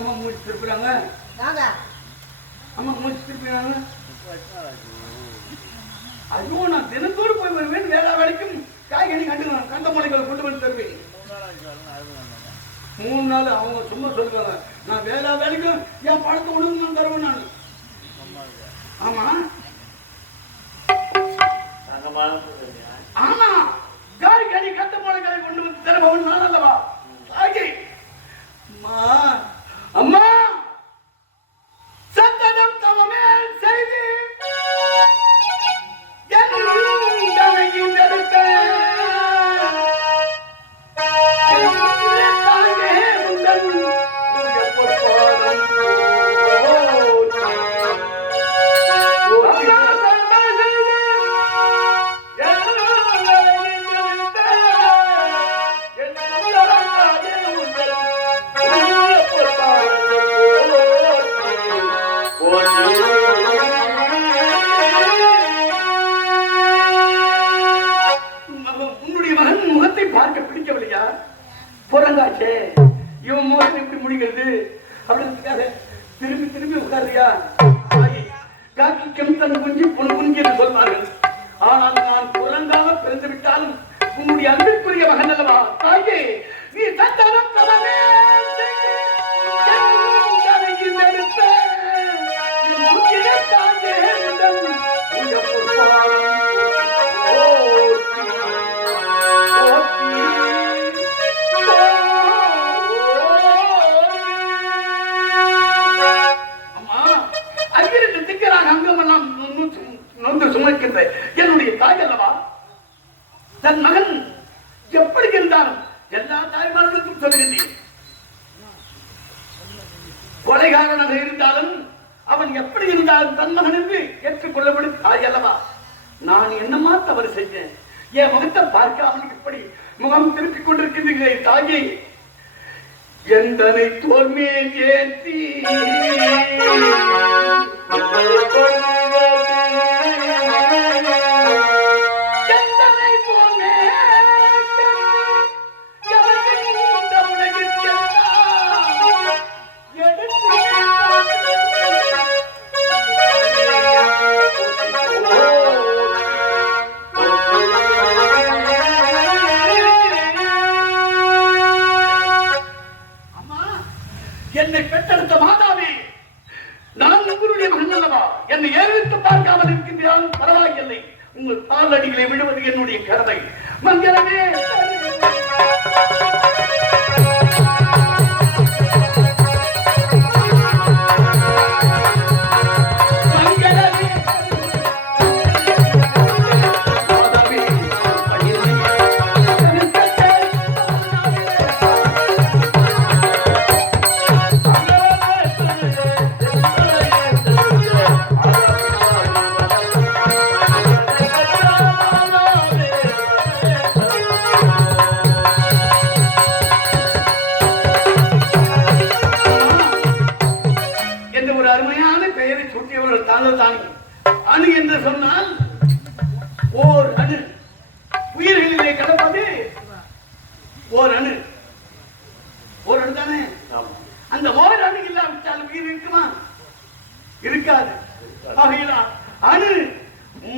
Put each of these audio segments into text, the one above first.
அம்மா மூச்சு திருப்புறாங்க. அம்மா மூச்சு திருப்பினாங்க. ஐயோ, நான் தினத்தோடு போய் வருவேன். வேலை வேலைக்கும் காய்கறி கண்ட மூலைகளை கொண்டு வந்து தருவேன். 3 நாள் அவங்க சும்மா சொல்லுவாங்க. நான் வேலை வேலைக்கும் என் பழத்தை உணவு நான் தருவேன். நான் ஆமா ஆமா காய்கறி கண்ட மூலைகளை கொண்டு வந்து தருபவன் நான் அல்லவா? அம்மா சத்தனம் தவமே செய்து புறங்காச்சே இவன் மோசம் எப்படி முடிக்கிறது அப்படின்னு திரும்பி திரும்பி உட்காரியா? காக்கிக்கும் தன் குஞ்சு பொன் குஞ்சு என்று சொல்வார்கள். ஆனால் நான் புறங்காக பிறந்து விட்டாலும் உன்னுடைய அன்பிற்குரிய மகன் அல்லவா? தாயே, நீ சத்தனம் தவமே அங்கமெல்லாம் நொந்து சுமக்கின்ற என்னுடைய தாய் அல்லவா? தன் மகன் எப்படி இருந்தாலும் எல்லா தாய்மார்களுக்கும் சொல்கின்றேன், கொலைகாரனாக இருந்தாலும் அவன் எப்படி இருந்தாலும் தன் மகன் என்று ஏற்றுக்கொள்ளப்படும் தாய் அல்லவா? நான் என்னமா தவறு செஞ்சேன்? என் முகத்தை பார்க்காமல் இப்படி முகம் திருப்பிக் கொண்டிருக்கின்றீர்களே தாயே, எந்தனை தோல்மேல் ஏற்றி என்னை பெற்றெடுத்த மாதாவே, நான் உங்களுடைய மகன் அல்லவா? என்னை ஏறிட்டு பார்க்காமல் இருக்கின்றான், பரவாயில்லை. உங்கள் காலடிகளை விடுவது என்னுடைய கடமை. மங்களமே அணு என்று சொன்னால் ஓர் அணு, உயிர்களிலே கலப்பது ஓர் அணு. ஓர் அணு தானே? அந்த ஓர் அணு இல்லாவிட்டால் உயிர் இருக்குமா? இருக்காது. ஆகையினால் அணு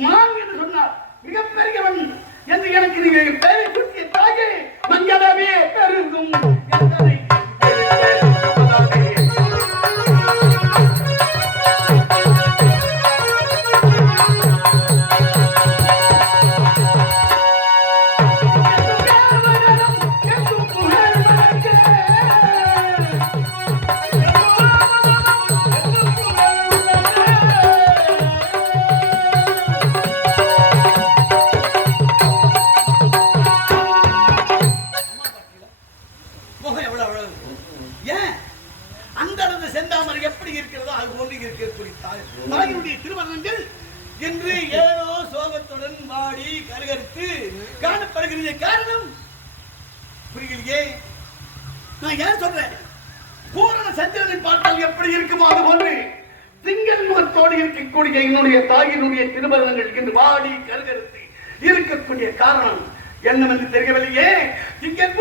மான் என்று சொன்னார் மிகப்பெரியவன் என்று எனக்கு நீங்கள் பெயரை சுட்டிய தாயே, மங்களமே பெருகும் என்பதை தாயினுடைய திருமணங்கள் என்று ஏதோ சோகத்துடன் வாடி கருகருத்து காணப்படுகிறது. காரணம் புரியலையே. நான் ஏன் சொல்றேன்? பூரண சந்திரனை பார்த்தால் எப்படி இருக்குமோ அதுபோன்று திங்கள் முகத்தோடு இருக்கக்கூடிய என்னுடைய தாயினுடைய திருமணங்கள் என்று வாடி கருகருத்து இருக்கக்கூடிய காரணம் என்னவென்று தெரியவில்லையே. திங்கள்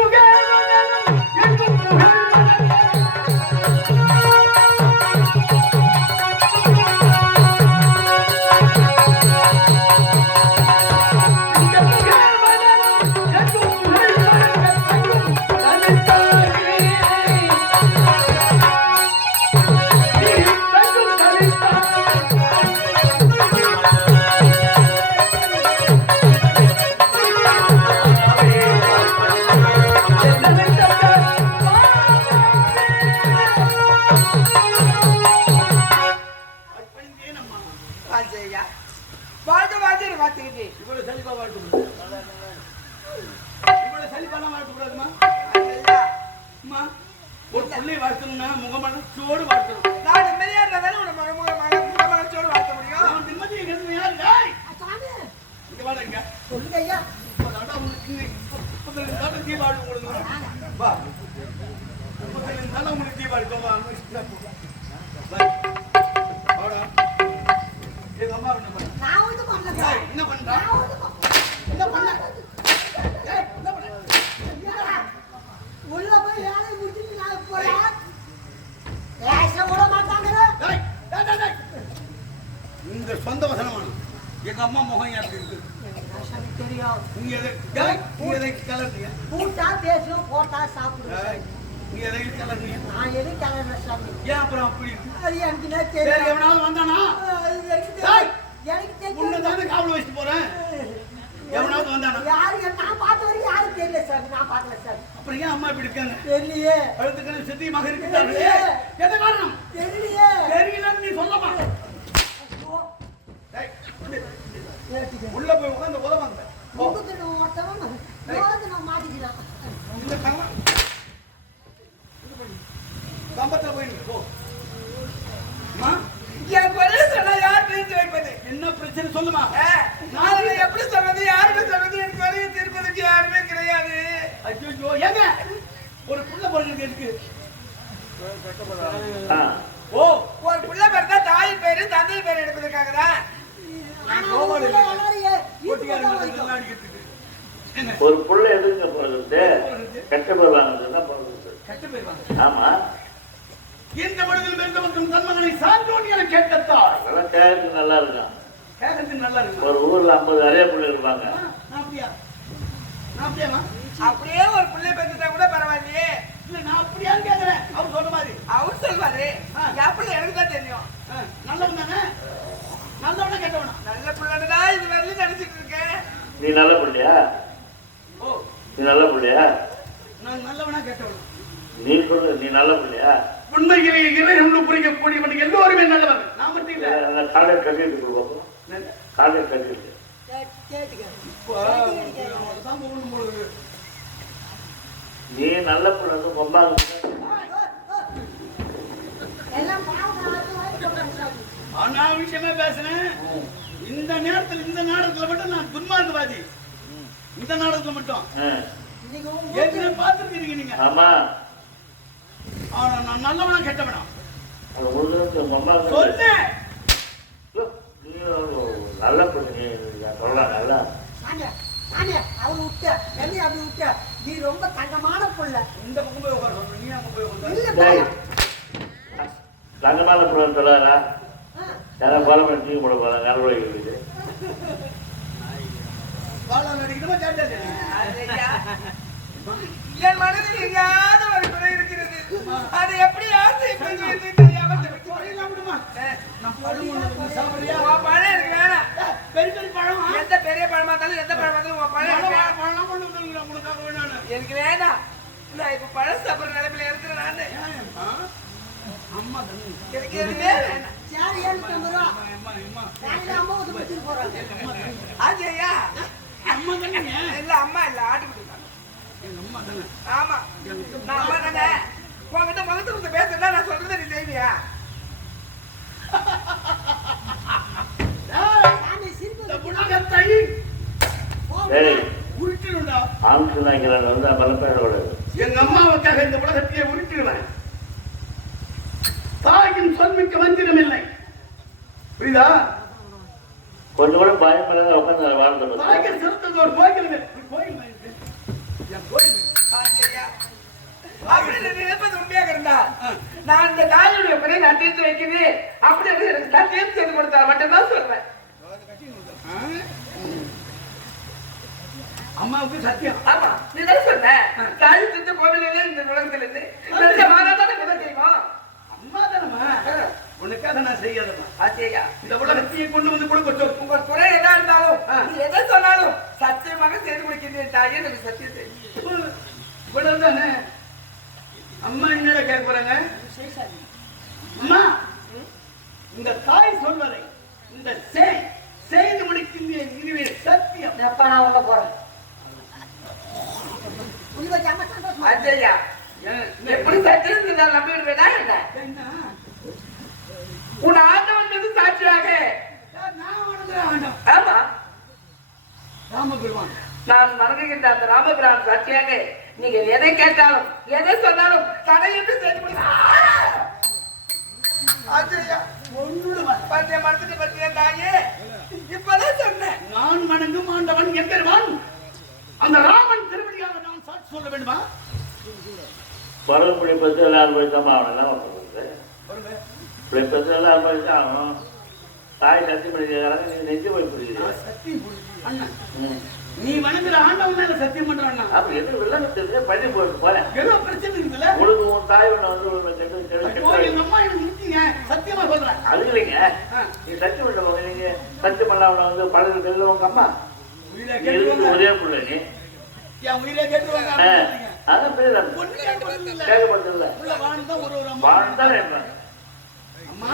ஒரு பிள்ளை வாழ்த்தணும்னா முகமனச்சோடு வாழ்த்தணும். நான் நிம்மதியா இருந்தாலும் உன முகமனச்சோடு வாழ்த்த முடியும். நிம்மதியை கெடுமையா இங்க வாடா இங்க சொல்லுங்க ஐயா. உங்களுக்கு தீபாவளி உங்களுக்கு வா, உங்களுக்கு தீபாவளி வாடா. எங்க அம்மா என்ன பண்ண? என்ன பண்றா? என்ன பண்ண? உள்ள போய் வேலை முடிச்சிட்டு நான் போறேன். பேச கூட மாட்டாங்க. இந்த சொந்த வசனமான எங்க அம்மா முகம் எப்படி இருக்கு தெரியும். நீங்க எதை கலர்றீங்க? கூட்டா பேசுவோம், போட்டா சாப்பிடுவோம். நீங்க எதை கலர்றீங்க? நான் எதை கலர்றேன் சாமி. ஏன் அப்புறம் அப்படி இருக்கு? அது எனக்கு தெரியும். எவனாவது வந்தானா? எனக்கு தெரியும். உன்னதானே காவல் வச்சுட்டு போறேன். எவனாவது வந்தானா? யாரு நான் பார்த்த வரைக்கும் யாரும் தெரியல சார். நான் பார்க்கல சார். அப்புறம் ஏன் அம்மா இப்படி இருக்காங்க? தெரியலையே. அழுத்துக்கள் சித்தியமாக இருக்கிறார்களே. என்ன காரணம்? தெரியலையே. தெரியலன்னு நீ சொல்லமா? உள்ள போய் உட்கார்ந்து உதவாங்க. முகத்துல ஒருத்தவன் நான் மாட்டிக்கலாம். இந்த கம்பத்துல போய் போ. என் கொலை சொன்னா யார் தெரிஞ்சு வைப்பது? என்ன பிரச்சனை சொல்லுமா? நான் இருக்கு. ஓ ஒரு புள்ள பிறந்தா தாய் பேரு தந்தை பேரு எடுப்பதற்காக தான். ஒரு புள்ள எதுங்க போறது? கெட்ட பேர் வாங்குறதுதான் போறது. கெட்ட பேர் வாங்க. ஆமா. இந்த மனதில் இருந்தவற்றும் தன்மகனை சான்றோன் என கேட்டத்தாய். அதெல்லாம் கேட்கறதுக்கு நல்லா இருக்கும். கேட்கறதுக்கு நல்லா இருக்கும். ஒரு ஊர்ல 50 அரைய புள்ள இருப்பாங்க. அப்படியா? அப்படியாமா? அப்படியே ஒரு புள்ள பெற்றுட்டா கூட பரவாயில்லையே. இல்ல நான் அப்படியா கேக்குறேன். அவர் சொல்ற மாதிரி. அவர் சொல்வாரு. யாப்பிள்ள எனக்கு தான் தெரியும். நல்லவன் தானே? நல்லவனா கேட்டவனா? நல்ல புள்ளடா இது வரல நினைச்சிட்டு இருக்கேன். நீ நல்ல புள்ளையா? ஓ நீ நல்ல புள்ளையா? நான் நல்லவனா கேட்டவனா? நீ சொல்லு, நீ நல்ல புள்ளையா? உண்மையிலே இறை என்று புரிக்கக்கூடியவன் எல்லோருமே நல்லவன். நான் மட்டும் இல்ல. அந்த காலை கட்டிட்டு கொடுப்போம். காலை கட்டிட்டு நீ நல்ல புள்ள ரொம்ப அனாவசியமா பேசுறேன். இந்த நேரத்தில் இந்த நாடகத்துல மட்டும் நான் துன்மார்க்கவாதி. இந்த நாடகத்துல மட்டும் ஏற்கனவே பார்த்துருக்கீங்க நீங்க. ஆமா. ஆனா நான் நல்லவனா கெட்டவனா சொல்லு. நல்ல புள்ளி சொல்லலாம். நல்லா அவன் விட்ட என்ன அப்படி விட்ட நீ ரொம்ப தங்கமான புள்ள. இந்த பக்கம் போய் உட்கார சொல்ற. நீ அங்க போய் உட்காரு. தங்கமான புள்ளன்னு சொல்லாரா? யாரும் பாலம் பண்ணி டீ போட போறாங்க. வேலை வைக்கிறது பாலம் நடிக்கணுமா? கேட்டாச்சு. என் மனதில் எங்காவது ஒரு குறை இருக்கிறது. அது எப்படி ஆசைப்படுவது தெரியாம விடுமா? நான் பழம் சாப்பிடுறியா? உன் பழம் எனக்கு வேணாம். பெரிய பெரிய பழம். எந்த பெரிய பழமா இருந்தாலும் எந்த பழமா இருந்தாலும் உன் பழம் பழம் கொண்டு வந்து உனக்காக வேணும். எனக்கு வேணாம். நான் இப்ப பழம் சாப்பிடுற நிலைமையில இருக்கிறேன் நானு. அம்மா தானே எனக்கு எதுவுமே வேணாம். சரி 750 ரூபா. காலையில அம்மா வந்து கொடுத்துட்டு போறாங்க. ஆஜையா அம்மா தானே? இல்ல அம்மா இல்ல ஆட்டுக்குட்டி தான். எங்க அம்மா தானே? ஆமா நான் அம்மா தானே. உங்ககிட்ட முகத்து கொடுத்து பேசுறா நான் சொல்றதை நீ செய்வியா? எங்க அம்மாவுக்காக இந்த உலகத்தையே உருட்டிடுவேன். தாயின் சொல்மிக்க மந்திரம் இல்லை. புரியுதா? கொஞ்சம் கூட பயம் பண்ணாத உட்காந்து வாழ்ந்து தாயின் சிறந்தது ஒரு கோயில். கோயில் கோயில் அப்படி நினைப்பது உண்மையாக இருந்தா நான் இந்த தாயுடைய பிறகு நான் தீர்த்து வைக்கிறேன். அப்படி எனக்கு நான் தீர்த்து செய்து கொடுத்தா மட்டும்தான் சொல்றேன். அம்மாவுக்கு சத்தியம். ஆமா நீதான் சொன்ன தாய் தீர்த்த கோவிலே இந்த உலகத்துல இருந்து நல்ல மாறாதான கதை செய்வோம். அம்மா தானம்மா? உனக்காக நான் செய்யாதம்மா. ஆச்சையா இந்த உலகத்தையே கொண்டு வந்து கொடுக்க சொல். உங்க குறை எதா இருந்தாலும் நீ எதை சொன்னாலும் சத்தியமாக செய்து கொடுக்கின்றேன் தாயே. எனக்கு சத்தியத்தை இவ்வளவு தானே. அம்மா என்னடா கேட்க போறாங்க? அம்மா இந்த தாய் சொல்வதை இந்த செய்து முடிக்கின்றேன். இதுவே சத்தியம். எப்ப நான் உள்ள போறேன். உள்ள ஜாம சந்தோஷமா. ஆச்சையா எப்படி சத்தியம் இருந்தால் நம்பிடுவேனா என்ன? உன் ஆண்டவன் மீது சாட்சியாக நான் வணங்குறேன். ஆமா ராமபெருமான் நான் வணங்குகின்ற அந்த ராமபிரான் சாட்சியாக நீங்க எதை கேட்டாலும் எதை சொன்னாலும் தடையிட்டு செய்து மனசுக்கு பற்றிய தாயே இப்பதான் சொன்னேன். நான் வணங்கும் ஆண்டவன் எம்பெருமான் அந்த ராமன் திருவடியாக நான் சாட்சி சொல்ல வேண்டுமா? பருவப்படி பற்றி எல்லாரும் படித்தாம அவன் என்ன பண்ணுறது? இப்படி பற்றி எல்லாரும் படித்தா அவன் தாய் சத்தி படிக்கிறாங்க. நீ நெஞ்சு போய் பிடிக்கிறீங்க. சத்தியம் நீ வணங்குற ஆண்டவன் மேல சத்தியம் பண்றான். அப்ப எது வில்லங்கத்திற்கு பண்ணி போட்டு போறேன். ஏதோ பிரச்சனை இருக்குல்ல? உனக்கு உன் தாய் ஒண்ணு வந்து எங்க அம்மா எனக்கு முக்கியங்க. சத்தியமா சொல்றேன். அது இல்லைங்க. நீ சத்தியம் பண்ண போங்க. நீங்க சத்தியம் பண்ண வந்து பழகு தெரியல உங்க அம்மா ஒரே புள்ள. நீ என் உயிரை கேட்டுருவாங்க. அதான் பெரிய கேட்கப்படுறதில்ல. வாழ்ந்தான் என்ன அம்மா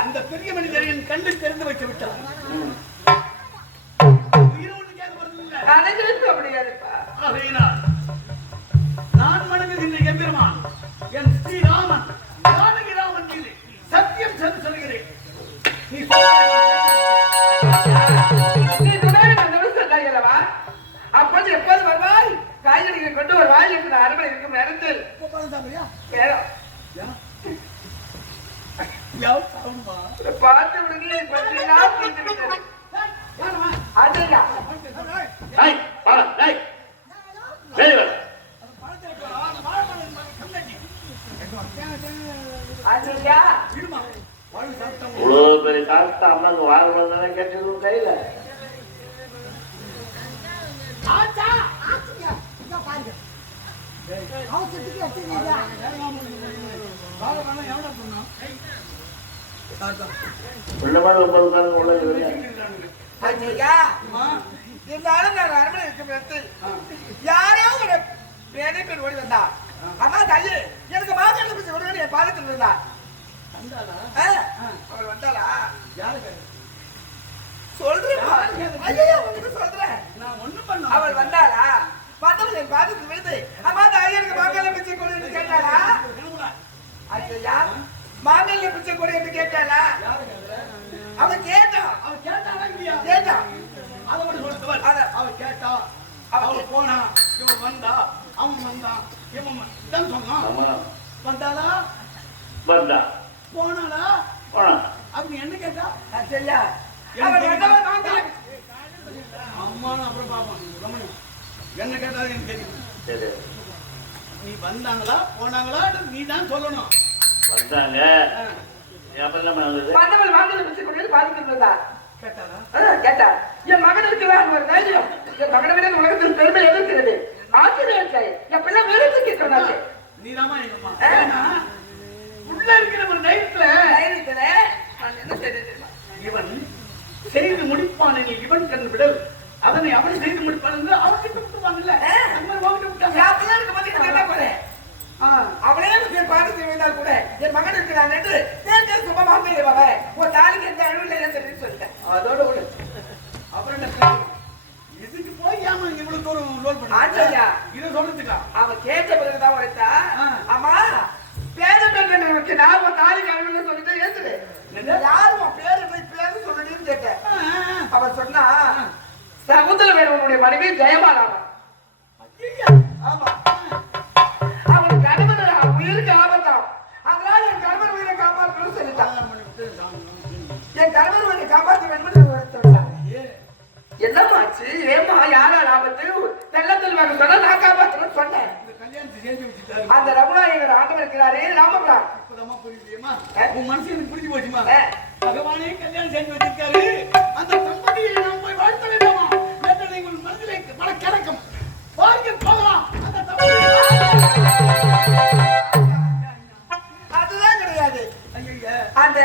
அந்த பெரிய மனிதரை என் கண்டு தெரிந்து வைத்து விட்டார். நான் வணங்குகின்ற எம்பெருமான் என் ஸ்ரீராமன் ஜானகி ராமன் மீது சத்தியம் செய்து சொல்கிறேன். நீ அப்போது எப்போது வருவாய்? காய்கறிகள் கொண்டு வருவாய் என்று அரண்மனை இருக்கும் நேரத்தில் கட்டிடுவோம் கையில. ஆச்சா ஆச்சுங்க இங்க பாருங்க அவசரத்துக்கு எடுத்துக்கிட்டா உள்ள மாதிரி 9 காலம் உள்ள ஐயா இருந்தாலும் நான் அரண்மனை இருக்கிற யாரோ ஒரு பேரை பேர் ஓடி வந்தா அம்மா தாயி எனக்கு மாதம் பிடிச்ச ஒரு என் பாதத்தில் இருந்தா அவள் வந்தாளா சொல்றேன் அவள் வந்தாளா வந்தவள் என் பாதத்தில் விழுந்து அம்மா தாயி எனக்கு மாங்கல்ய பிச்சை கொடு என்று கேட்டாளா ஐயா மாங்கல்ய பிச்சை கொடு என்று கேட்டாளா அவன் கேட்டான் அவன் கேட்டா அவன் போனா இவன் வந்தா அவன் வந்தான் இவன் சொன்னான் வந்தாளா வந்தா போனாளா போனா அப்படி என்ன கேட்டா சரியா அம்மானு அப்புறம் பாப்பான் ரமணி என்ன கேட்டா எனக்கு தெரியும். சரி நீ வந்தாங்களா போனாங்களா நீ தான் சொல்லணும். வந்தாங்க அப்புறம் வந்தவள் வாங்கல பிச்சை கொடு பாதிக்கிட்டு இருந்தா கேட்டாரா கேட்டா என் மகனுக்கு ஒரு தைரியம் என் மகனை விட உலகத்தில் பெருமை எதிர்க்கிறது ஆச்சரியம் என் பிள்ளை வேறு சொன்னாச்சு நீதாமா எங்க அம்மா ஏன்னா உள்ள இருக்கிற ஒரு தைரியத்துல என்ன செய்ய இவன் செய்து முடிப்பான் இவன் கண் விடல் அதனை அவன் செய்து முடிப்பான் என்று அவன் கிட்ட விட்டுவாங்கல்ல அந்த மாதிரி வாங்கிட்டு விட்டாங்க. அவளே பாடத்தை வேண்டால் கூட என் மகன் இருக்கிறான் என்று தேர்தல் சுபமாக ஒரு தாலிக்கு எந்த அழுவில் சொல்லிட்டேன் அதோட கூட அப்புறம் என்ன இதுக்கு போய் ஏமா இவ்வளவு தூரம் ரோல் பண்ண இதை சொல்றதுக்கா அவன் கேட்ட பிறகுதான் உரைத்தா ஆமா பேருக்கு நான் ஒரு தாலிக்கு அழுவில் சொல்லிட்டு ஏத்துடு யாரும் பேரு பேரு சொல்லிட்டு கேட்டேன் அவன் சொன்னா சகுந்தல வேணுடைய மனைவி ஜெயமாலாமா ஆமா அவன் கணவன் உயிருக்கு ஆபத்தாம் அதனால என் கணவர் உயிரை காப்பாற்றணும்னு சொல்லிட்டான் என் கணவர் உயிரை காப்பாற்ற வேண்டும் என்னமாச்சு ஏமா யாரால் ஆபத்து வெள்ளத்தில் வாங்க சொன்னா நான் காப்பாற்றணும்னு சொன்னேன் அந்த ரகுநாயகர் ஆண்டவர் இருக்கிறாரே ராமபிரான் உன் மனசு எனக்கு புரிஞ்சு போச்சுமா பகவானே கல்யாணம் செஞ்சு வச்சிருக்காரு அந்த தம்பதியை நாம் போய் வாழ்த்த வேண்டாமா என்று உங்கள் மனதிலே பல கிடக்கும் வாருங்கள் போகலாம் அந்த அதுதான் கிடையாது அந்த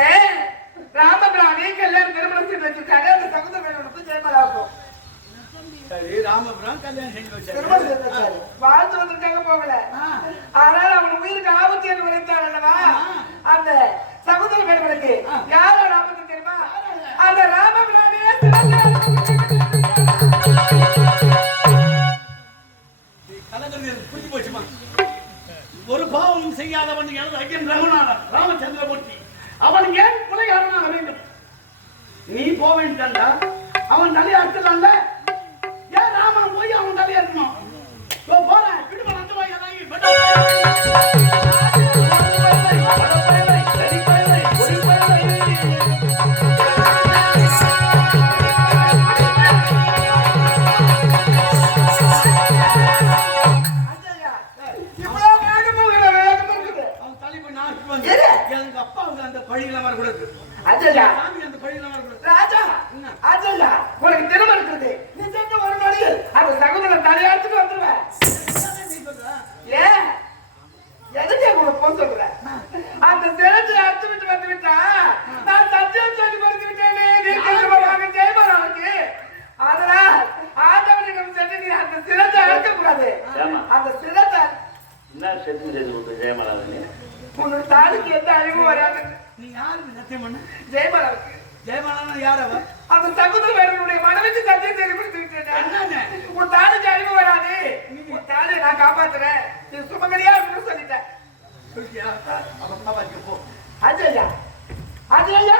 ராமபிரானே கல்யாணம் திருமணம் செஞ்சு வச்சிருக்காரு அந்த சகுந்த வேணுக்கு ஜெயமலாக்கும் சரி ராமபிரான் கல்யாணம் செஞ்சு வச்சாரு வாழ்த்து வந்திருக்காங்க போகல ஆனால் அவன் உயிருக்கு ஆபத்து என்று உரைத்தார் அல்லவா அந்த சகுந்தர வேணுக்கு யாரோட ஆபத்து தெரியுமா அந்த ராமபிரானே புரிஞ்சு போச்சுமா ஒரு பாவம் செய்யாதவன் எனது ஐயன் ரகுநாதன் ராமச்சந்திரமூர்த்தி அவன் ஏன் கொலைகாரனாக வேண்டும் நீ போக வேண்டியதா அவன் தலையை அறுத்துலான்ல ஏன் ராமன் போய் அவன் தலையை அறுக்கணும் போறேன் விடுமன் அந்த வாய் எங்க அப்பாவுக்கு அந்த பழியெல்லாம் வரக்கூடாது அந்த பழியெல்லாம் வரக்கூடாது ராஜா ராஜா உனக்கு திறமை இருக்குது நீ சென்று ஒரு நொடியில் அந்த சகோதரன் தலையாட்டுக்கு வந்துருவேன் ஏன் எதுக்கு உனக்கு போக சொல்ற அந்த சிறத்தை அறுத்து விட்டு வந்து விட்டா நான் சத்தியம் சொல்லி கொடுத்து விட்டேனே ஜெயமராவுக்கு அதனால் ஆண்டவனிடம் சென்று நீ அந்த சிறத்தை அறுக்க கூடாது அந்த சிறத்தை என்ன செத்து செய்து கொடுத்த ஜெயமலாதனி உன்னோட தாலிக்கு எந்த அழிவும் வராது நீ யாருக்கு சத்தியம் பண்ண ஜெயமலாவுக்கு ஜெயமலானா யார் அவ அந்த சகோதரனுடைய மனைவிக்கு சத்தியம் செய்து கொடுத்து விட்டேன் உன் தாலிக்கு அழிவு வராது உன் தாலியை நான் காப்பாத்துறேன் நீ சுமங்கலியா இருக்கணும்னு சொல்லிட்டேன் அஜயா அஜயா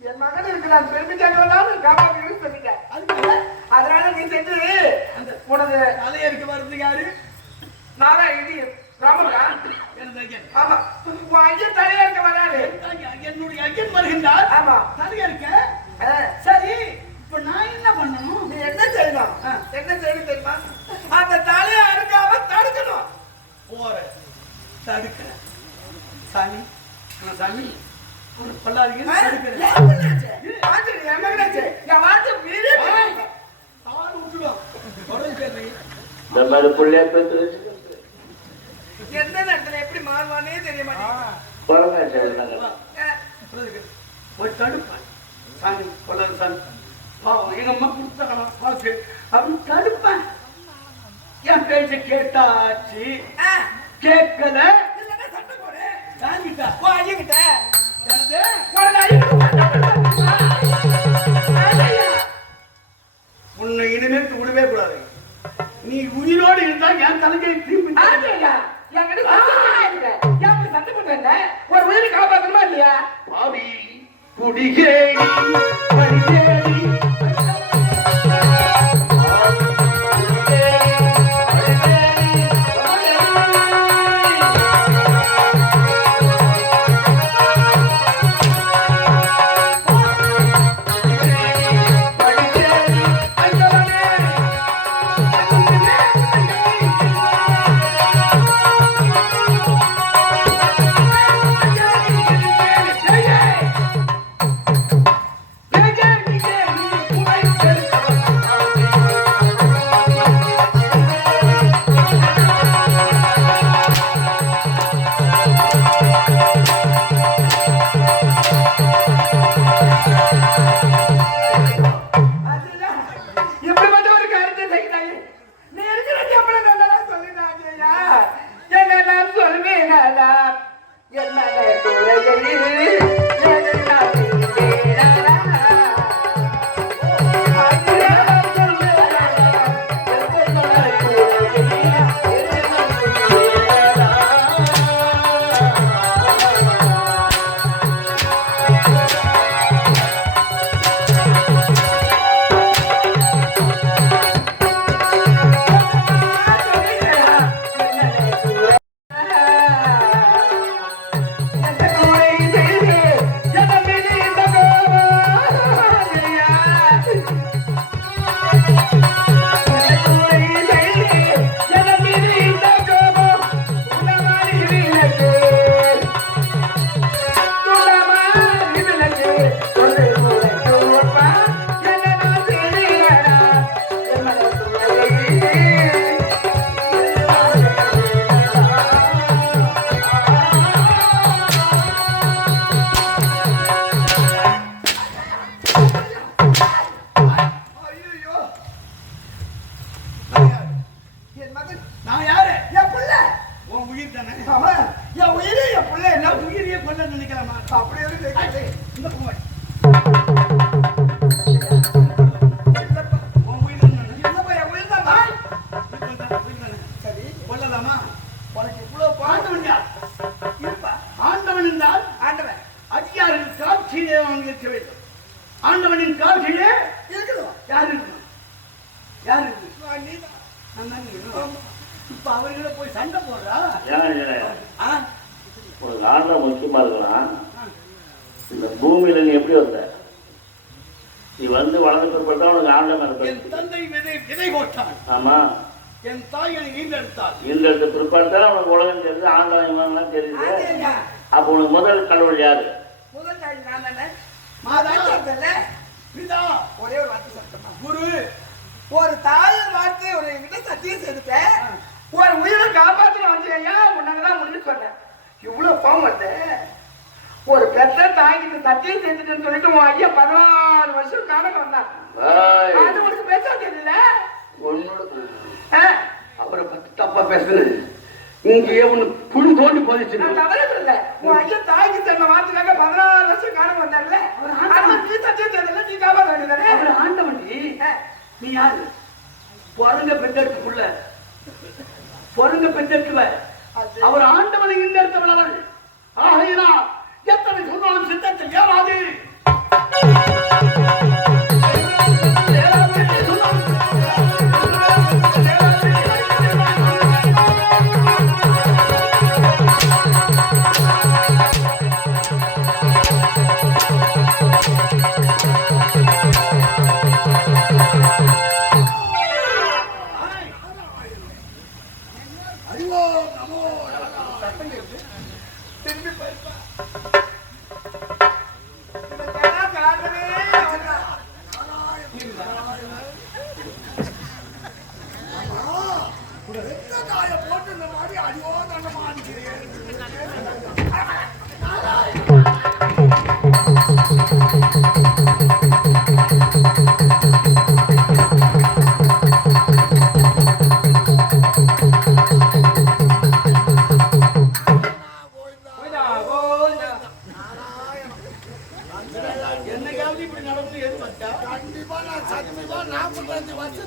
என் மகன் இருக்கு நான் பெருமிச்சாங்க காப்பாற்றணும்னு சொல்லிட்டேன் அதனால நீ சென்று உனது தலையை இருக்க வர்றது யாரு நானா இது ராமபிரான் ஆமா உன் ஐயன் தலையா இருக்க வராது என்னுடைய ஐயன் வருகின்றார் ஆமா தலையா இருக்க சரி இப்ப நான் என்ன பண்ணணும் நீ என்ன செய்யணும் என்ன செய்யணும் தெரியுமா அந்த தலையை அறுக்காம தடுக்கணும் போற தடுக்க சாமி சாமி பல்லாரிங்க என்ன மகனாச்சு என் வார்த்தை மீறி ஆள் விட்டுடும் தொடர்ந்து பேசுறீ இந்த மாதிரி பிள்ளையா பேசுறது எந்த நேரத்துல எப்படி மாறுவானே தெரிய மாட்டேங்குது ஒரு தடுப்பான் சாமி கொள்ளாது சாமி பாவம் எங்க அம்மா கொடுத்தாங்க பாத்து அவன் தடுப்பான் என் பேச்ச கேட்டாச்சு கேட்கல சண்டை போறேன் தாங்கிட்டா ஓ ஐயங்கிட்ட என்னது உன்னை இனிமேல் விடவே கூடாது நீ உயிரோடு இருந்தா என் தலையை திரும்பி சண்டை போட்டேன் ஒரு உயிரை காப்பாத்தணுமா இல்லையா பாவி குடிகேடி பரிசேடி நான் யாரு என் புள்ள உன் உயிர் தானே ஆமா என் உயிரே என் புள்ள என்ன உயிரையே கொல்ல நினைக்கலாமா அப்படி இருக்கு இந்த போய் உன் உயிர் என்னப்பா என் உயிர் தான் சரி கொல்லலாமா உனக்கு இவ்வளவு ஆண்டவன் யார் இருப்பா ஆண்டவன் என்றால் ஆண்டவன் அதிகாரின் காட்சியிலே அவன் இருக்க வேண்டும் ஆண்டவனின் காட்சியிலே இருக்குது யார் இருக்கணும் யார் இருக்கு நீதான் நான் தான் இருக்கணும். இப்ப அவர்கிட்ட போய் சண்டை போடுறா ஆ? உனக்கு ஆண்டவன் முக்கியமா இருக்கலாம் இந்த பூமியில நீ எப்படி வந்த நீ வந்து வளர்ந்து பிற்பட்டா உனக்கு ஆண்டவன் என் இருக்க தந்தை விதை போட்டான் ஆமா என் தாய் என்னை ஈண்டெடுத்தாள் இந்த பிற்பாடு தானே உனக்கு உலகம் தெரியுது ஆண்டவன் இவங்கெல்லாம் தெரியுது ஆண்டவன் அப்ப உனக்கு முதல் கடவுள் யாரு முதல் நாள் நான் தானே மாதா மாதா பிதா ஒரே ஒரு வார்த்தை சொல்லிட்டேன் குரு ஒரு தாயின் வார்த்தை ஒரு என்கிட்ட சத்தியம் செய்துட்டேன் ஒரு உயிரை காப்பாற்றணும் வச்சேயா உன்னாலதான் முடிஞ்சு சொன்னேன் இவ்வளவு கோவம் வருது ஒரு பெற்ற தாய்க்கு சத்தியம் செஞ்சுட்டுன்னு சொல்லிட்டு உன் ஐயா 16 வருஷம் காலம் வந்தான் அது உனக்கு பேச தெரியல அவரை பத்தி தப்பா பேசுறது இங்கேயே ஒண்ணு குழு தோண்டி போதிச்சு நான் தவறு இல்லை உன் ஐயா தாய்க்கு சொன்ன வார்த்தைக்காக 16 வருஷம் காலம் வந்தார்ல நீ சத்தியம் செய்யல நீ காப்பாற்ற வேண்டியதானே அவர் ஆண்டவன் நீ யாரு பொருங்க பெற்றெடுத்துக்குள்ள பொருங்க பெற்றெடுத்துவ அவர் ஆண்டவனை இங்கெடுத்தவள் அவள் ஆகையினா எத்தனை சொன்னாலும் சித்தத்தில் ஏறாது திரும்பி போயிருப்பா. இதுக்கெல்லாம் காரணமே அவன்தான்.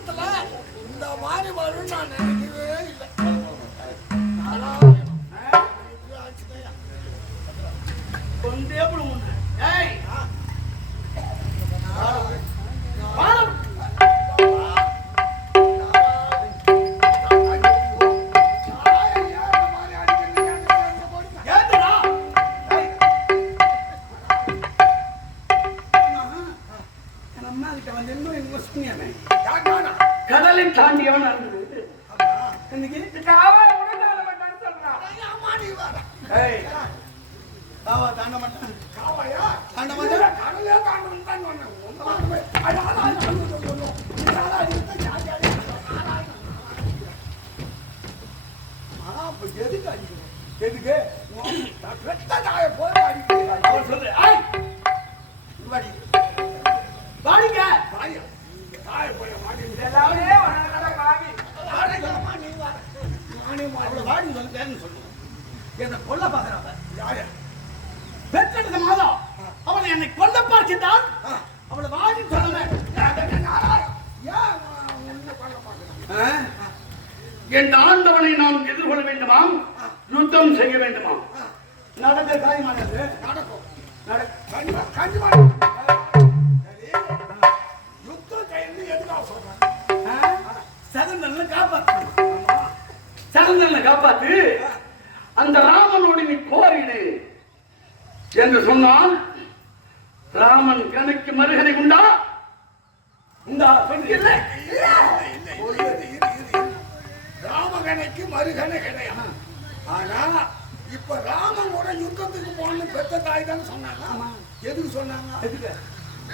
காலத்துல இந்த மாதிரி வரும் நான் நினைக்கவே இல்லை. கொண்டே போடும் உன்னை. ஏய் கடலை தாண்டியவன் இன்னைக்கு தாண்ட மாட்டான். தாண்ட மாட்டான். கடலே தாண்டவன் தான் எதுக்கு அடிக்கணும்? எதுக்கு பெத்த தாய போய் அடிக்கிறேன் சொல்லு. வாடிங்க தாய போய் மாட்டி வாடி சொல்லு. என்னை கொல்ல பாக்குறாங்க. யாரு பெற்றெடுத்த மாதம் அவன் என்னை கொல்ல பார்க்கின்றான். அவளை வாடி சொல்லுங்க. என் ஆண்டவனை நாம் எதிர்கொள்ள வேண்டுமாம், யுத்தம் செய்ய வேண்டுமாம். நடந்த காரியமானது நடக்கும். யுத்தம் செய்யணும் எதுக்காக சொல்றேன்? சகந்தனை காப்பாத்து. சகந்தனை காப்பாத்து. அந்த ராமனோடு நீ கோரிடு என்று சொன்னால் ராமன் கணக்கு மருகனை உண்டா? உண்டா சொல்றீங்க? ராமகனைக்கு மருகனை கிடையாது. ஆனா இப்ப ராமனோட யுத்தத்துக்கு போகணும் பெத்த தாய் தானே சொன்னாங்க. எதுக்கு சொன்னாங்க?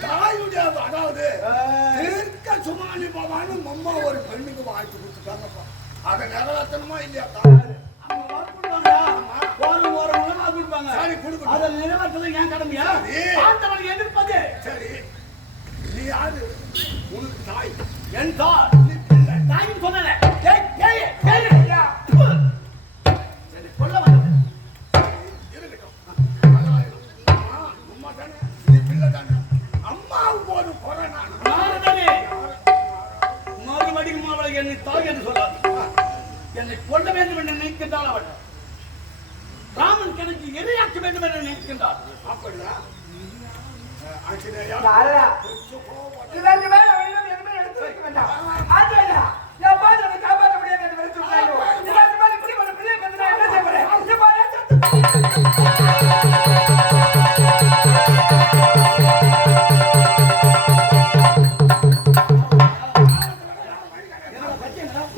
தாயுடைய அதாவது தீர்க்க சுமானி பவான்னு அம்மா ஒரு பெண்ணுக்கு வாழ்த்து கொடுத்துட்டாங்கப்பா. அதை நிறைவேற்றணுமா இல்லையா? எதிர்ப்பது சரி. நீ யாரு? உனக்கு தாய். என் தாய் தாயும் சொன்ன கொல்ல வந்து இருக்கட்டும். அம்மா தானே, நீ பிள்ளை தானே. அம்மாவுக்கு ஒரு குறை மறுபடியும் அவளை என்னை தாய் என்று சொல்லாது. என்னை கொல்ல வேண்டும் என்று நினைக்கின்றாள் அவள். ராமன் கணக்கு எதிராக்க வேண்டும் என்று நினைக்கின்றாள். அப்படியா?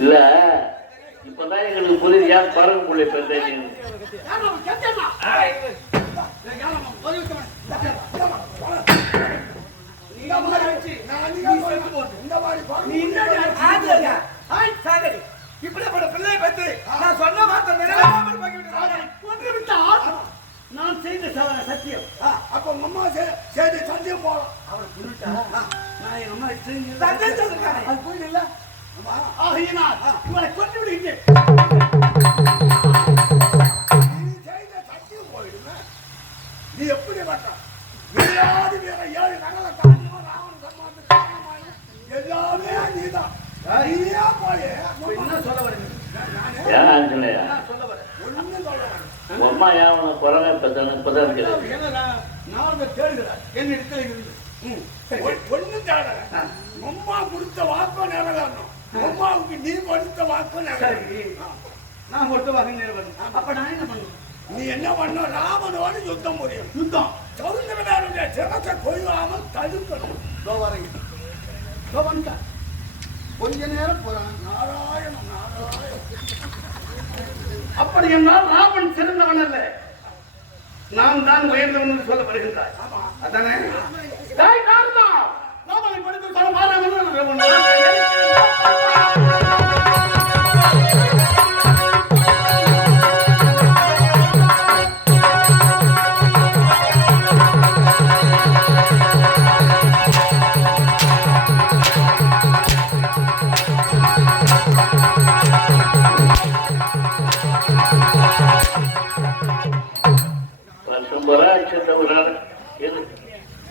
இல்ல இப்பதான் எங்களுக்கு புரியுது ஏன் பறவை புள்ளி பெற்றேன். நான் செய்த சத்தியம். அப்ப உங்க அம்மா செய்த சத்தியம் போறோம். அவளை புரிட்டா நான் எங்க அம்மா அது புரியல. ஆகையினால் இவளை கொண்டு விடுகிறேன். நீ செய்த சத்தியம் போயிடுமே. நீ எப்படி பண்ற? வீராதி வீர 7 கடலை தாண்டியவன் ராமன் சம்மானத்துக்கு காரணமாயும் எல்லாமே நீதான். நீயா போய் என்ன சொல்ல வரீங்க? ஏன் ஆஞ்சலையா சொல்ல வரேன். ஒண்ணும் சொல்ல வேண்டாம். அம்மா ஏன் உனக்கு குறவை இப்பதான் இருக்கிறது. நான் கேளுகிறார் என்னிடத்தில் இருந்து ஒண்ணும் தேவை. அம்மா கொடுத்த வாக்கு நிறைவேறணும். அம்மாவுக்கு நீ கொடுத்த வாக்கு நிறைவேறணும். நான் கொடுத்த வாக்கு நிறைவேறணும். அப்ப நான் என்ன பண்ணுவேன்? நீ என்ன பண்ண? ராமனோடு யுத்தம் முடியும். யுத்தம் சௌந்தரனுடைய சிறத்தை கொய்யாமல் தடுக்கணும். கொஞ்ச நேரம் போறான். நாராயணம் நாராயணம். அப்படி என்றால் ராமன் சிறந்தவன் அல்ல, நான் தான் உயர்ந்தவன் என்று சொல்ல வருகின்றாய். அதானே? ராமனை படித்து சொல்ல மாறாமல்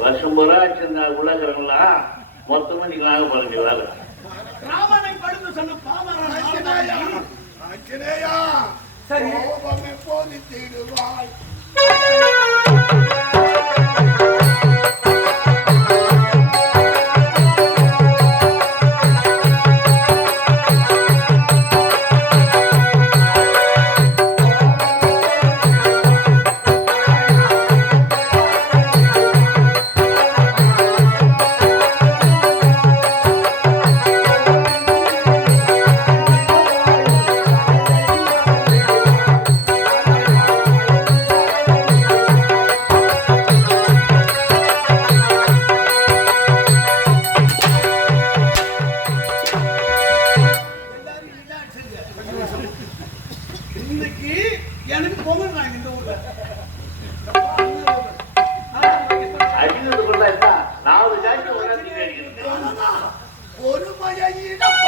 வருஷம் பூரா வச்சிருந்தா உள்ளாக்கிறவங்களா மொத்தமா நீங்க வாங்க போறீங்க வேலை. ராமனை படுத்து சொன்ன ஆஞ்சநேயா, ஆஞ்சநேயா, சரி. கோபம் எப்போது தீடுவாய்? இன்னைக்கு எனக்கு பொங்கல் நான் இந்த ஊர்ல அடிக்கிறதுக்குள்ள என்ன 4 ஜாக்கெட் உணர்த்தி அடிக்கிறது. ஒரு மழையிடம்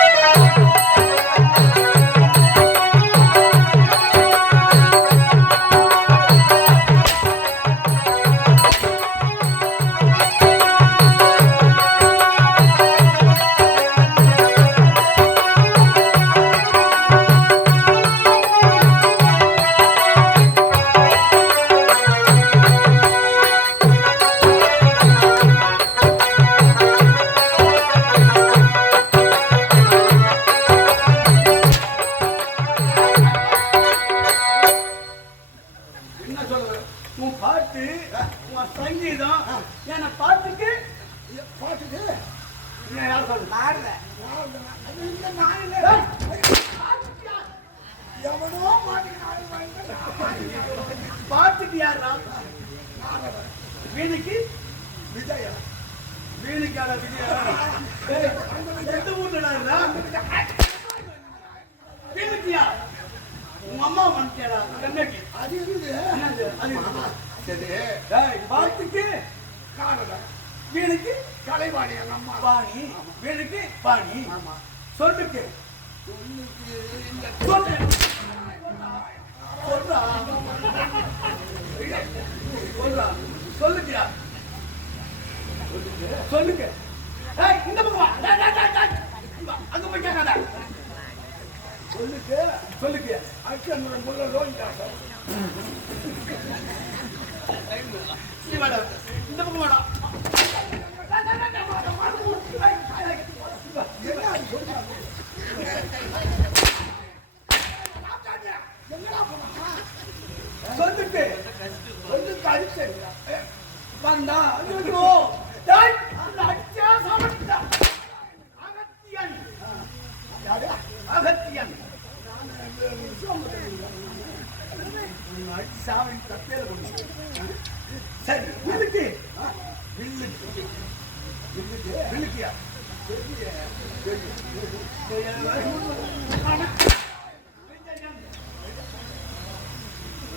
என்ன சொல்ற உன் பாட்டு உன் சங்கீதம் என பாட்டுக்கு பாட்டுக்கு என்ன யார் சொல்ற அது இந்த நாயில எவனோ மாட்டினாரு. பாட்டுக்கு யாரா வீணுக்கு விஜயா வீணுக்கான விஜயா எந்த ஊர்ல வீணுக்கியா உங்க அம்மா வந்துட்டா கண்ணகி அது இருக்குது. என்னது? அது ஆமா. சரி டேய், பாட்டுக்கு காரணம் வீணுக்கு கலைவாணி எங்க அம்மா. பாணி வீணுக்கு பாணி ஆமா. சொல்லுக்கு சொல்லுக்கு இந்த சொல்லு சொல்றா சொல்றா சொல்லுக்கியா சொல்லுங்க ஏய் இந்த பக்கம் வா டேய் டேய் டேய் டேய் இங்க வா. அங்க போய் கேட்காத சொல்லுக்கு சொல்லுக்கியா அச்சன் முள்ள லோஞ்சா நீ வாடா இந்த பக்கம் வாடா என்ன சொல்றாங்க? சொல்லுக்கு சொல்லுக்கு அடிச்சு வந்தா ஐயோ டேய் அந்த அடிச்சா சாப்பிட்டா அகத்தியன் யாரு? அகத்தியன் சாமி தப்பேல கொண்டு சரி வில்லுக்கு வில்லுக்கு வில்லுக்கியா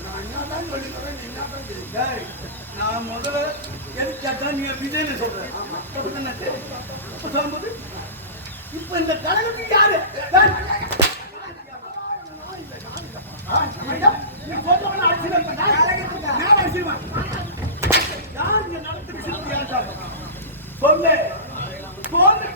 நான் என்னதான் சொல்லிக்கிறேன், நீ என்னதான் செய்ய? டேய், நான் முதல்ல எதுக்கு கேட்டா நீ விஜய்னு சொல்றேன் அப்படித்தானே? அப்ப சொல்லும்போது இப்ப இந்த கழகத்துக்கு யாரு டேய், ஐயா, நீ போட்டவன அடிச்சுட்டு இருக்க. நான் அடிச்சிருவேன். யார் இங்க நடத்துக்கு சிறுத்தை யார் சாப்பிடுறா? சொல்லு சொல்லு.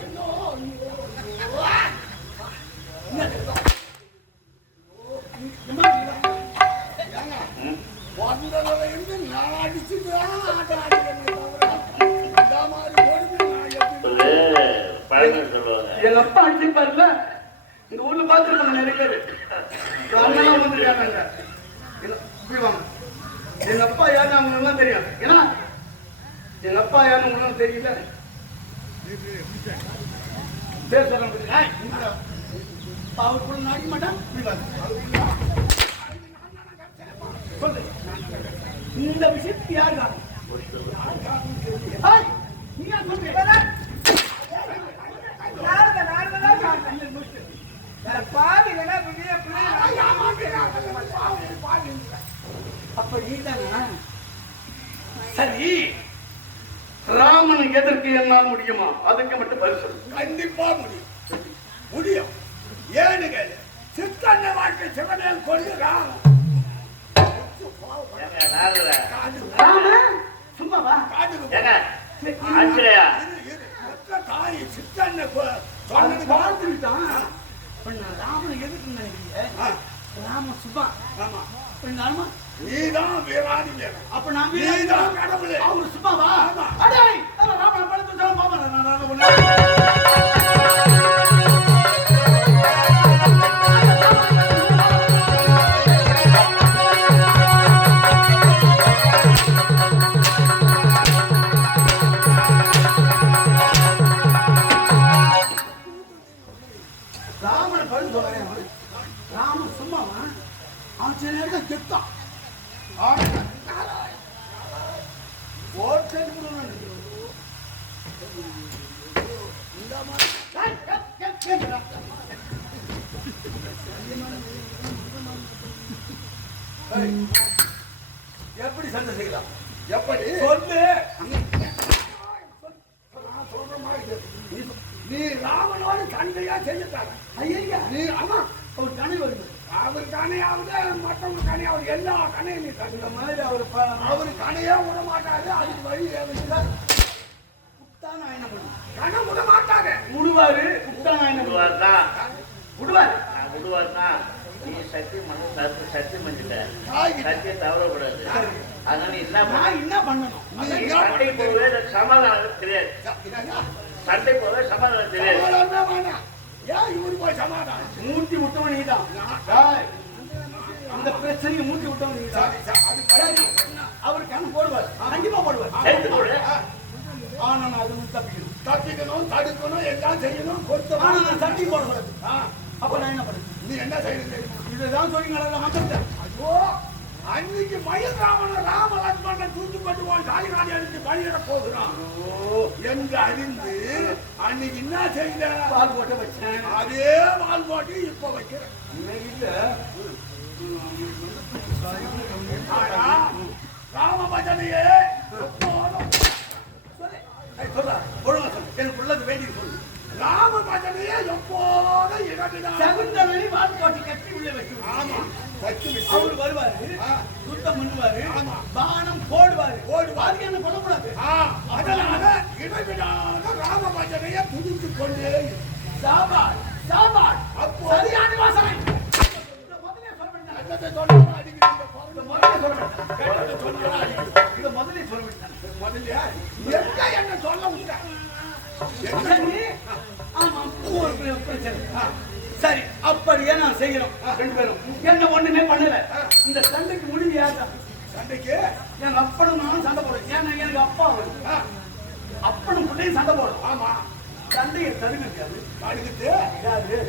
வந்ததுல இருந்து நான் அடிச்சுதான் ஆட்டம் ஆடுறேனே தவிர, இந்த மாதிரி கொடுமை நான் எப்படி சொல்லு பழக்கம் சொல்லுவாங்க. எங்க அப்பா அடிச்சிருப்பாருல்ல, இந்த ஊர்ல பாத்துருப்பாங்க நிறைய பேரு. அண்ணெல்லாம் வந்துருக்காங்க. இப்படி வாங்க. எங்க அப்பா யாருன்னு அவங்களுக்கு எல்லாம் தெரியும். ஏன்னா எங்க அப்பா யாருன்னு உங்களுக்கு தெரியல. பேர் சொல்ல முடியல. அவருக்குள்ள நாடி மாட்டான். இப்படி வாங்க. சொல்லு. இந்த விஷயத்துக்கு யாரு காரணம்? ஏய், நீ யார் சொல்றீங்க? அப்ப நீதானா? சரி, ராமன் எதற்கு என்னால் முடியுமா? அதுக்கு மட்டும் பதில் சொல்லு. கண்டிப்பா முடியும். முடியும். ஏனுங்க சித்தன்ன வாழ்க்கை சிவனையில் கொள்ளுறான். ஏங்க, நாரதரே. ராமன் சும்மா வா. ஏங்க, ஆஞ்சநேயா. தாய் சித்தன்ன சொன்னது பார்த்துக்கிட்டான். இப்ப நான் ராமனை எதுக்கு நினைக்கிறீங்க? ராம சுபா. ஆமா. இப்ப இந்த ஆமா நீதான் வீராதி வீரன். அப்ப நான் நீதான் கடவுளே. அவரு சுபாவா? ஆமா. அடேய் ராமனை படுத்து சொல்ல மாமா நான் ராமனை படுத்து சொல்றேன். ராமன் சும்மாவா? அவன் சில நேரத்தில் செத்தான். எப்படி சண்டை செய்யலாம்? எப்படி சொல்லு. சொல்ற மாதிரி நீ ராமனோடு சண்டையா செய்யத்தார. ஐயா நீ ஆமா அவர் கனை வருது. அவர் கணையாவது மற்றவங்க கணையாவது எல்லா கணையும் நீ இந்த மாதிரி அவர் கணையா விட மாட்டாரு. அதுக்கு வழி புத்தான ஆயனம் கணை விட மாட்டாரு. விடுவாரு. புத்தான ஆயனம் விடுவார்னா விடுவாரு. விடுவார்னா நீ சத்தியம் பண்ண சத்தியம் பண்ணிட்ட. தாய் சத்தியம் தவறக்கூடாது. அதனால நீ என்ன நான் என்ன பண்ணணும்? நீ சண்டை போவே சமாதானம் தெரியாது. சண்டை போவே சமாதானம் தெரியாது. சமாதானமே வேணாம். ஏன் இவரு போய் சமாதானம்? மூட்டி விட்டவன் நீதான். அந்த பிரச்சனையை மூட்டி விட்டவன் நீதான். அது பழகி அவரு கண் போடுவார். கண்டிப்பா போடுவார். சேர்த்து போடு. ஆனா நான் அது தப்பிக்கணும். தப்பிக்கணும், தடுக்கணும், எல்லாம் செய்யணும். கொடுத்த ஆனா நான் சட்டி போடக்கூடாது. அப்ப நான் என்ன பண்ணுறது? நீ என்ன செய்யணும் தெரியுமா? இதுதான் சொல்லி வந்துட்டேன். ஐயோ, அன்னைக்கு மயில் ராமன் ராம லட்சுமணன் தூக்கி கொண்டு போய் காளிகாடி அடித்து பலியிட போகிறான் என்று அறிந்து அன்னைக்கு என்ன செய்த? பால் போட்ட வச்சேன். அதே வால் போட்டு இப்ப வைக்கிறேன். ராம பஜனையே எனக்கு உள்ளது வேண்டி சொல்லு. ராம பஜனையே எப்போதும் இடவிடா சகுந்தலை வால் போட்டு கட்டி உள்ள வைக்கணும். ஆமா அவரு வருவாரு, சுத்தம் பண்ணுவாரு, பானம் போடுவாரு. அதுக்கு என்ன பண்ணக்கூடாது. அதனால இடைவிடாத ராம பஜனையை புதித்து கொண்டே சாபாட் சாபாட். அப்போ சரியான வாசனை. முதலே சொல்ல அடிக்கிறேன். முதலே சொல்லிவிட்டேன். முதல்ல எங்க என்ன சொல்ல விட்டேன்? ஆமா ஒரு பிரச்சனை. சரி அப்படியே நான் செய்யறோம். ரெண்டு பேரும் என்ன ஒண்ணுமே பண்ணல. இந்த சண்டைக்கு முடிவு யாருதான்? சண்டைக்கு எங்க அப்பனும் நானும் சண்டை போடுறோம். ஏன்னா எனக்கு அப்பா வருது. அப்பனும் பிள்ளையும் சண்டை போடுறோம். ஆமா சண்டையை தடுக்காது. அடிக்கிட்டு யாரு?